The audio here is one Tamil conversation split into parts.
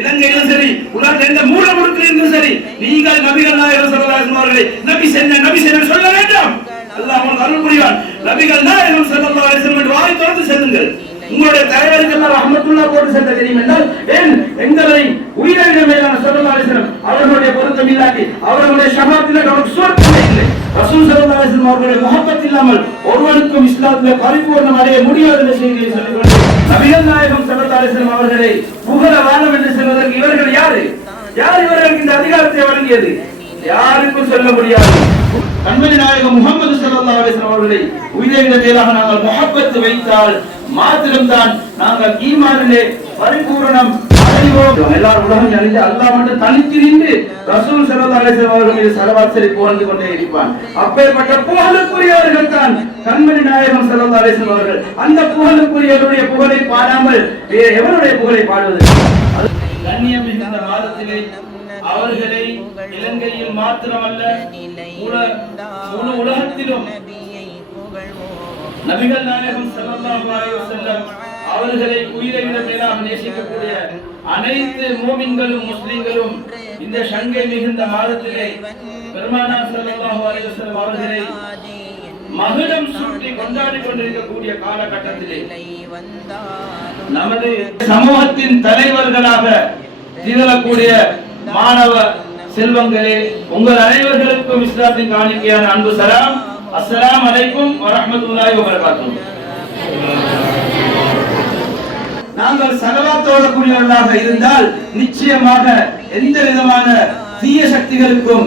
இலங்கையிலும் சரி, உலக எந்த மூல முடுக்கிலும் சரி, நீங்கள் நபிகள் நாயகம் ஸல்லல்லாஹு அலைஹி வஸல்லம் அவர்களை நபி சென்ன சொல்ல வேண்டாம். அல்லாஹ் உங்களுக்கு அருள் புரிவான். நபிகள் நாயகம் ஸல்லல்லாஹு அலைஹி வஸல்லம் வாய் திறந்து செல்லுங்கள். உங்களுடைய தலைவருக்கு எல்லாம் ரஹ்மத்துல்லாஹ் போட்டு செல்ல தெரியும் என்றால் ஏன் எங்களை உயிரிழந்த மேலான ஸல்லல்லாஹு அலைஹி வஸல்லம் அவர்களுடைய பொருத்தம் இல்லாட்டி அவர்களுடைய ஷஃபாத்தில் நமக்கு சுவர்க்கம் இல்லை. ரசூல் ஸல்லல்லாஹு அலைஹி வஸல்லம் அவர்களுடைய முஹப்பத் இல்லாமல் ஒருவருக்கும் இஸ்லாத்திலே பரிபூர்ணம் அடைய முடியாது என்ற செய்தியை சொல்லிக் நபிகள் நாயகம் ஸல்லல்லாஹு அலைஹி வஸல்லம் அவர்களை புகழ வானம் என்று சொல்வதற்கு இவர்கள் யாரு? யார் இவர்களுக்கு இந்த அதிகாரத்தை வழங்கியது? யாருக்கும் சொல்ல முடியாது. கண்மணி நாயகம் முஹம்மது ஸல்லல்லாஹு அலைஹி வஸல்லம் அவர்களை உயிரை விட மேலாக நாங்கள் முஹப்பத் வைத்தால் மாத்திரம்தான் நாங்கள் ஈமானிலே பரிபூரணம் அடைவோம். எல்லாரும் உலகம் அறிந்த அல்லாஹ் மட்டும் தனித்து நின்று ரசூல் ஸல்லல்லாஹு அலைஹி வஸல்லம் அவர்கள் மீது ஸலவாத் சொல்லி புகழ்ந்து கொண்டே இருப்பான். அப்பேற்பட்ட புகழுக்குரியவர்கள் தான் கண்மணி நாயகம் ஸல்லல்லாஹு அலைஹி வஸல்லம் அவர்கள். அந்த புகழுக்குரியவருடைய புகழை பாடாமல் எவருடைய புகழை பாடுவது? கண்ணியம் மிகுந்த மாதத்திலே அவர்களை இலங்கையில் மாத்திரமல்ல முழு உலகத்திலும் நபிகள் நாயகம் ஸல்லல்லாஹு அலைஹி வஸல்லம் அவர்களை உயிரை விட மேலாக நேசிக்கக்கூடிய அனைத்து மூமின்களும் முஸ்லிம்களும் இந்த சங்கை மிகுந்த மாதத்திலே பெருமானார் ஸல்லல்லாஹு அலைஹி வஸல்லம் அவர்களை மகுடம் சூட்டி கொண்டாடி கொண்டிருக்கக்கூடிய காலகட்டத்திலே நமது சமூகத்தின் தலைவர்களாக திகழக்கூடிய மாணவ செல்வங்களே, உங்கள் அனைவர்களுக்கும் இஸ்லாத்தின் காணிக்கையான அன்பு சலாம். அஸ்ஸலாமு அலைக்கும் வரஹ்மத்துல்லாஹி வபரகாத்துஹு. நாங்கள் ஸலவாத் ஓதக்கூடியவர்களாக இருந்தால் நிச்சயமாக எந்த விதமான தீய சக்திகளுக்கும்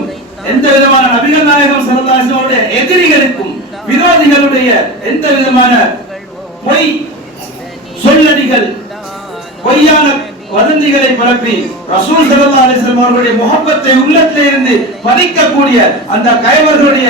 எந்த விதமான நபிகள் நாயகம் ஸல்லல்லாஹு அலைஹி வஸல்லம் எதிரிகளுக்கும் விரோதிகளுடைய எந்த விதமான பொய் சொல்லடிகள் பொய்யான வதந்திகளை பரப்பி ரசூல் ஸல்லல்லாஹு அலைஹி வஸல்லம் அவர்களுடைய முஹப்பத்தை உள்ளத்திலே இருந்து பறிக்கக்கூடிய அந்த கயவர்களுடைய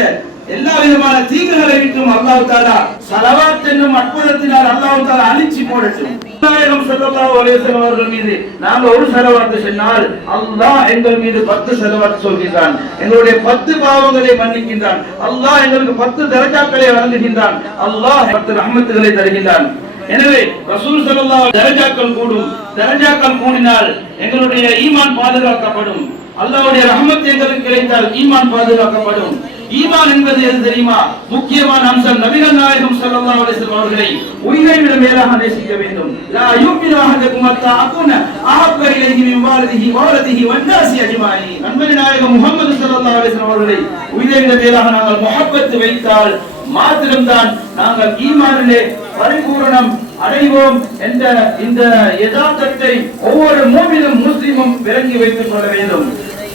எல்லா விதமான தீங்குகளை விட்டும் அல்லாஹ் தஆலா ஸலவாத் என்னும் அற்புதத்தினால் அல்லாஹ் தஆலா அழிச்சி போடட்டும். நாயகம் ஸல்லல்லாஹு அலைஹி வஸல்லம் அவர்கள் மீது நாம ஒரு ஸலவாத் சொன்னால் அல்லாஹ் எங்கள் மீது 10 ஸலவாத் சொல்கிறான். எங்களுடைய 10 பாவங்களை மன்னிக்கின்றான். அல்லாஹ் எங்களுக்கு 10 தரஜாக்களை வழங்குகின்றான். அல்லாஹ் 10 ரஹ்மத்துகளை தருகின்றான். எனவே ரசூல் ஸல்லல்லாஹு அலைஹி தரஜாக்கள் கூடும். தரஜாக்கள் கூடினால் எங்களுடைய ஈமான் பாதுகாக்கப்படும். அல்லாஹ்வுடைய ரஹ்மத் எங்களுக்கு கிடைத்தால் ஈமான் பாதுகாக்கப்படும். ஈமான் என்பது எது தெரியுமா? முக்கியமான அம்சம் நபிகள் நாயகம் ஸல்லல்லாஹு அலைஹி வஸல்லம் அவர்களை உயிரை விட மேலாக நேசிக்க வேண்டும். லா யுமினு அஹதுக்கும் அத்தா அகுன அஹப்ப இலைஹி மின் வாலிதிஹி வன்னாஸி அஜ்மாயின். கண்மணி நாயகம் முஹம்மது ஸல்லல்லாஹு அலைஹி வஸல்லம் அவர்களை உயிரை விட மேலாக நாங்கள் முஹப்பத் வைத்தால் மாத்திரம்தான் நாங்கள் ஈமானிலே பரிபூரணம் அடைவோம் என்ற இந்த யதார்த்தத்தை ஒவ்வொரு மூமினும் முஸ்லிமும் விளங்கி வைத்துக் கொள்ள வேண்டும்.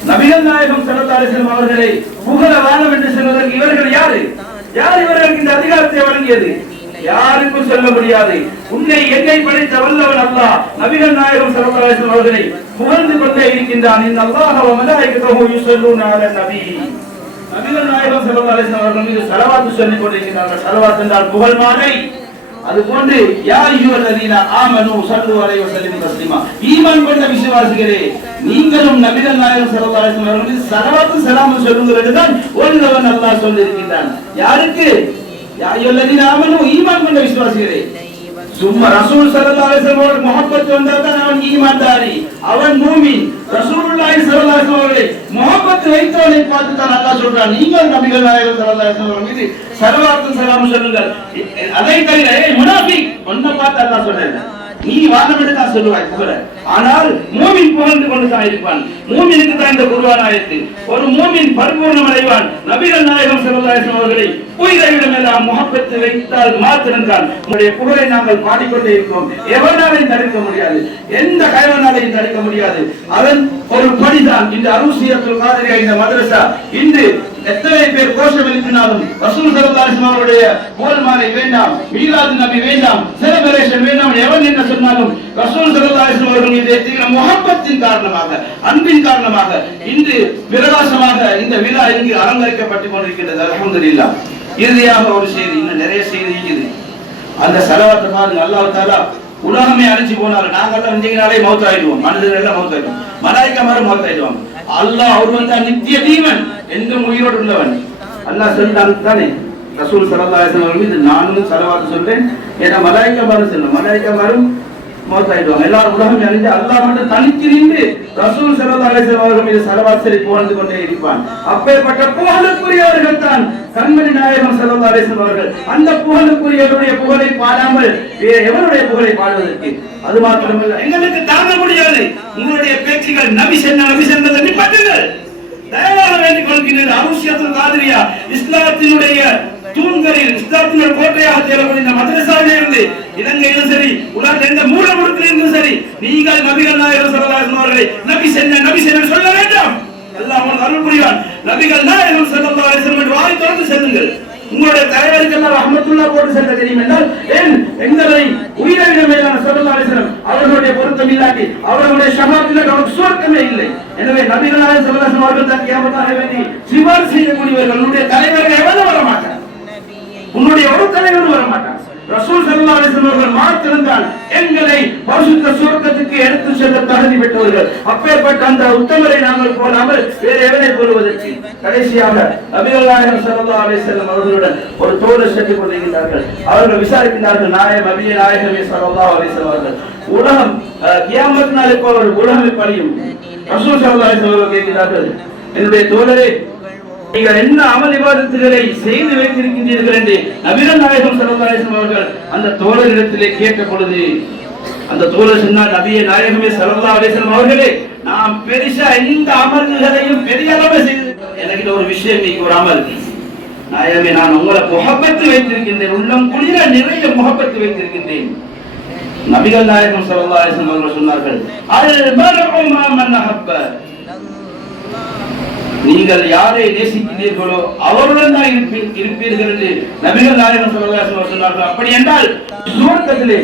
நபிகள் நாயகம் ஸல்லல்லாஹு அலைஹி வஸல்லம் அவர்களை புகழ வானம் என்று சொல்வதற்கு இவர்கள் யாரு? யார் இவர்களுக்கு இந்த அதிகாரத்தை வழங்கியது? யாருக்கும் சொல்ல முடியாது. உன்னை என்னை படைத்த வல்லவன் அல்லாஹ் நபிகள் நாயகம் ஸல்லல்லாஹு அலைஹி வஸல்லம் அவர்களை புகழ்ந்து கொண்டே இருக்கின்றான். இன்னல்லாஹ வ மலாயிகத்துஹு யுஸல்லூன அலன் நபி. நபிகள் நாயகம் ஸல்லல்லாஹு அலைஹி வஸல்லம் அவர்கள் மீது ஸலவாத் சொல்லிக் கொண்டிருக்கிறார்கள். ஸலவாத் என்றால் புகழ் மாலை. அதுபோன்று யா அய்யுஹல்லதீன ஆமனூ ஸல்லு அலைஹி வஸல்லிமு தஸ்லீமா. ஈமான் கொண்ட விசுவாசிகளே, நீங்களும் நபிகள் நாயகம் ஸல்லல்லாஹு அலைஹி வஸல்லம் அவர்களுக்கு ஸலவாத் ஸலாம் சொல்லுங்கள் என்றுதான் ஒருவன் அல்லாஹ் சொல்லி இருக்கின்றான். யாருக்கு? யா அய்யுஹல்லதீன ஆமனூ, ஈமான் கொண்ட விசுவாசிகளே. சும்மா ரசூல் ஸல்லல்லாஹு அலைஹி வஸல்லம் அவர்கள் முஹப்பத் வந்தாதான் அவன் ஈமான்தாரி, அவன் மூமின். ரசூலுல்லாஹி ஸல்லல்லாஹு அலைஹி வஸல்லம் அவர்களை முஹப்பத் வைத்தவனை பார்த்து தான் அல்லாஹ் சொல்றான், நீங்கள் நபிகள் நாயகம் ஸல்லல்லாஹு அலைஹி வஸல்லம் மீது ஸலவாத் ஸலாம் சொல்லுங்கள். அதை தவிர முனாஃபிக் ஒன்ன பார்த்து அல்லாஹ் சொல்றான், நீ வானமிட்டு தான் சொல்லுவாய் புகழ, ஆனால் மூமின் புகழ்ந்து கொண்டு தான் இருப்பான். மூமினுக்கு தான் இந்த குர்ஆன் ஆயத்து. ஒரு மூமின் பரிபூர்ணம் அடைவான். நபிகள் நாயகம் ஸல்லல்லாஹு அலைஹி வஸல்லம் அவர்களை உயிரை விட மேலாக முஹப்பத் வைத்தால் மாத்திரம்தான் உங்களுடைய புகழை நாங்கள் பாடிக்கொண்டே இருக்கிறோம். எவனாலையும் தடுக்க முடியாது, எந்த கைவனாலையும் தடுக்க முடியாது. அதன் ஒரு படிதான் இந்த அரூசியத்துல் காதிரியா இந்த மதரசா. இன்று எத்தனை பேர் கோஷம் எழுப்பினாலும் ரசூல் ஸல்லல்லாஹு அலைஹி வஸல்லம் அவருடைய புகழ் மாலை வேண்டாம், மீலாது நபி வேண்டாம், செலிப்ரேஷன் வேண்டாம், எவன் என்ன சொன்னாலும் ரசூல் ஸல்லல்லாஹு அலைஹி வஸல்லம் அவர்கள் மீது இருக்கிற முஹப்பத்தின் காரணமாக, அன்பின் காரணமாக இன்று பிரகாசமாக இந்த விழா இங்கு அலங்கரிக்கப்பட்டுக் கொண்டிருக்கிறது. அல்ஹம்துலில்லாஹ். இறுதியாக ஒரு செய்தி, இன்னும் நிறைய செய்தி இருக்குது. அந்த ஸலவாத் பாருங்க, அல்லாஹ் தஆலா உலகமே அழிச்சு போனாலும் நாங்கெல்லாம் இன்றைக்கு மௌத் ஆயிடுவோம், மனிதர்கள் எல்லாம் மௌத் ஆயிடுவோம், மலாயிக்காமாரும் மௌத் ஆயிடுவாங்க. அல்லாஹ் அவர் வந்து நித்திய ஜீவன், என்றும் உயிரோடு உள்ளவன். அல்லாஹ் சொல்றான் தானே ரசூல் ஸல்லல்லாஹு அலைஹி வஸல்லம் மீது நானும் ஸலவாத் சொல்றேன். ஏன்னா மலாயிக்காமாரும் சொல்றேன், மலாயிக்காமாரும் மௌத் ஆயிடுவாங்க. எல்லாரும் உலகம் அழிஞ்சு அல்லாஹ் மட்டும் தனித்து நின்று ரசூல் ஸல்லல்லாஹு அலைஹி வஸல்லம் அவர்கள் மீது ஸலவாத் சொல்லி புகழ்ந்து கொண்டே இருப்பான். அப்பேற்பட்ட புகழுக்குரியவர்கள் தான் கண்மணி நாயகம் ஸல்லல்லாஹு அலைஹி வஸல்லம் அவர்கள். அந்த புகழுக்குரியவருடைய புகழை பாடாமல் வேறு எவருடைய புகழை பாடுவதற்கு? அது மாத்திரமல்ல, எங்களுக்கு தாங்க முடியாது உங்களுடைய பேச்சுகள் நபி சென்றதை நிப்பாட்டுங்கள். தயவாக வேண்டிக் கொள்கிறேன். அருஷியத்துல் காதிரியா இஸ்லாத்தினுடைய தூண்களில் இஸ்லாத்தினுடைய கோட்டையாக தேடக்கூடிய இந்த மதரசாவிலே இருந்து இலங்கையிலும் சரி உலகத்தில் எந்த மூல முடுக்கிலும் சரி நீங்கள் நபிகள் நாயகம் ஸல்லல்லாஹு அலைஹி வஸல்லம் அவர்களை நபி சென்ன சொல்ல வேண்டாம். அல்லாஹ் உங்களுக்கு அருள் புரிவான். நபிகள் நாயகம் ஸல்லல்லாஹு அலைஹி வஸல்லம் என்று வாய் திறந்து செல்லுங்கள். உங்களுடைய தலைவருக்கெல்லாம் ரஹ்மத்துல்லாஹ் போட்டு செல்ல தெரியும் என்றால் ஏன் எங்களை உயிரை விட மேலான ஸல்லல்லாஹு அலைஹி வஸல்லம் அவர்களுடைய பொருத்தம் இல்லாட்டி அவர்களுடைய ஷஃபாஅத்திலே நமக்கு சுவர்க்கமே இல்லை. எனவே நபிகள் நாயகம் ஸல்லல்லாஹு அலைஹி வஸல்லம் அவர்கள் தான் கியாமத்தாக வேண்டி சிபாரிசு செய்யக்கூடியவர்கள். உன்னுடைய தலைவர்கள் எவரும் வர மாட்டார், உன்னுடைய ஒரு தலைவரும் வர மாட்டார். ரசூல் ஸல்லல்லாஹு அலைஹி வஸல்லம் அவர்கள் மாத்திருந்தால் எங்களை பரிசுத்த சுவர்க்கத்துக்கு எடுத்து செல்ல தகுதி பெற்றவர்கள். அப்பேற்பட்ட அந்த உத்தமரை நாங்கள் போலாமல் வேறு எவரை போடுவதற்கு? கடைசியாக நபிகள் நாயகம் ஸல்லல்லாஹு அலைஹி வஸல்லம் அவர்களுடன் ஒரு தோழர் சென்று கொண்டிருக்கிறார்கள். அவர்கள் விசாரிக்கிறார்கள், நபியே நாயகமே ஸல்லல்லாஹு அலைஹி வஸல்லம் அவர்கள் உலகம் கியாமத் நாளுக்கு ஒரு உலகம் எப்படியும்? ரசூல் ஸல்லல்லாஹு அலைஹி வஸல்லம் கேட்கிறார்கள், என்னுடைய தோழரே, நீங்கள் என்ன அமல் இபாதத்துகளை செய்து வைத்திருக்கின்றீர்கள் என்று நபிகள் நாயகம் ஸல்லல்லாஹு அலைஹி வஸல்லம் அவர்கள் அந்த தோழரிடத்திலே கேட்ட பொழுது அந்த தோழர் சொன்னார், நபியே நாயகமே ஸல்லல்லாஹு அலைஹி வஸல்லம் அவர்களே, நாம் பெரிசா எந்த அமல்களையும் பெரிய அளவு செய்து எனக்கு ஒரு விஷயம் நீங்க ஒரு அமல் நாயகமே, நான் உங்களை முஹப்பத்து வைத்திருக்கின்றேன், உள்ளம் குளிர நிறைய முஹப்பத்து வைத்திருக்கின்றேன். நபிகள் நாயகம் ஸல்லல்லாஹு அலைஹி வஸல்லம் அவர்கள் சொன்னார்கள், அல் மர்உ மா மன் அஹப்ப, நீங்கள் யாரை நேசிக்கிறீர்களோ அவருடன் தான் இருப்பீர்கள் என்று நபிகள் நாயகம் ஸல்லல்லாஹு அலைஹி வஸல்லம் சொன்னார்கள். அப்படி என்றால் சுவர்க்கத்திலே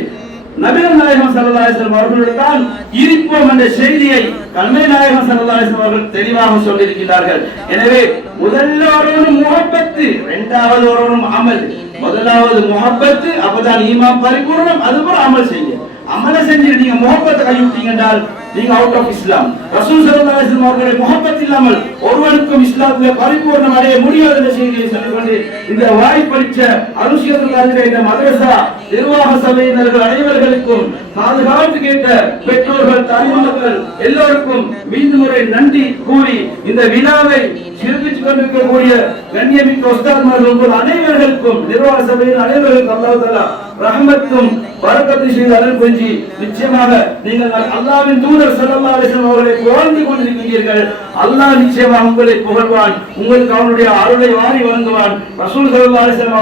நபிகள் நாயகம் ஸல்லல்லாஹு அலைஹி வஸல்லம் அவர்களுடன் தான் இருப்போம் என்ற செய்தியை கண்மணி நாயகம் ஸல்லல்லாஹு அலைஹி வஸல்லம் அவர்கள் தெளிவாக சொல்லியிருக்கிறார்கள். எனவே முதலாவது முஹப்பத்து, இரண்டாவது ஒரு அமல். முதலாவது முஹப்பத்து, அப்பதான் ஈமான் பரிபூர்ணம். அதுபோல அமல் செய்ய அமல செஞ்சு நீங்க முஹப்பத்தை கைவிட்டீங்க என்றால் நீங்க அவுட் ஆஃப் இஸ்லாம். ரசூல் ஸல்லல்லாஹு அலைஹி வஸல்லம் அவர்களுடைய முஹப்பத் இல்லாமல் ஒருவனுக்கும் இஸ்லாத்திலே பரிபூர்ணம் அடைய முடியாது என்ற செய்தியை சொல்லிக்கொண்டு இந்த வாய்ப்பளித்த அருஷியத்துல் காதிரியா இந்த மதரசா நிர்வாக சபையினர்கள் அனைவர்களுக்கும் பாதுகாப்பு கேட்ட பெற்றோர்கள், தாய்மார்கள் எல்லோருக்கும் மீண்டும் ஒரு நன்றி கூறி இந்த விழாவை சிறப்பித்துக் கொண்டிருக்கக்கூடிய கண்ணியமிக்க உஸ்தாத்மார்கள் அனைவர்களுக்கும் நிர்வாக சபையின் அனைவருக்கும் அல்லாஹ் தஆலா ரஹ்மத்தும் பரக்கத்தும் செய்து அருள் புரிஞ்சு நிச்சயமாக நீங்கள் அல்லாஹ்வின் தூதர் ஸல்லல்லாஹு அலைஹி வஸல்லம் அவர்களை புகழ்ந்து கொண்டிருக்கிறீர்கள். அல்லாஹ் நிச்சயமாக உங்களை புகழ்வான், உங்களுக்கு அவனுடைய அருளை வாரி வழங்குவான். ரசூல் ஸல்லல்லாஹு அலைஹி வஸல்லம்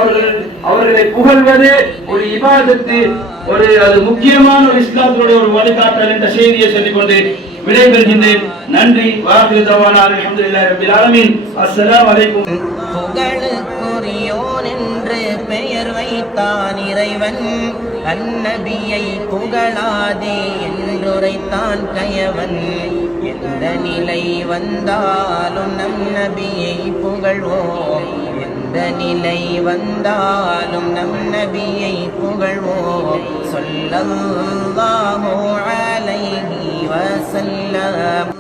அவர்களை புகழ்வதே ஒரு இபாதத்து, ஒரு அது முக்கியமான ஒரு இஸ்லாத்துடைய ஒரு வழிகாட்டல் என்ற செய்தியை சொல்லிக்கொண்டு விடைபெறுகின்றேன். நன்றி. வாஹிரு தவானா அல்ஹம்துலில்லாஹி ரப்பில் ஆலமீன். அஸ்ஸலாமு அலைக்கும். புகழுக்குரியோன் என்று பெயர் வைத்தான் இறைவன், அந்நபியை புகழாதே என்றுரைத்தான் கயவன். எந்த நிலை வந்தாலும் நம் நபியை புகழ்வோம், எந்த நிலை வந்தாலும் நம் நபியை புகழ்வோம். ஸல்லல்லாஹு அலைஹி வஸல்லம்.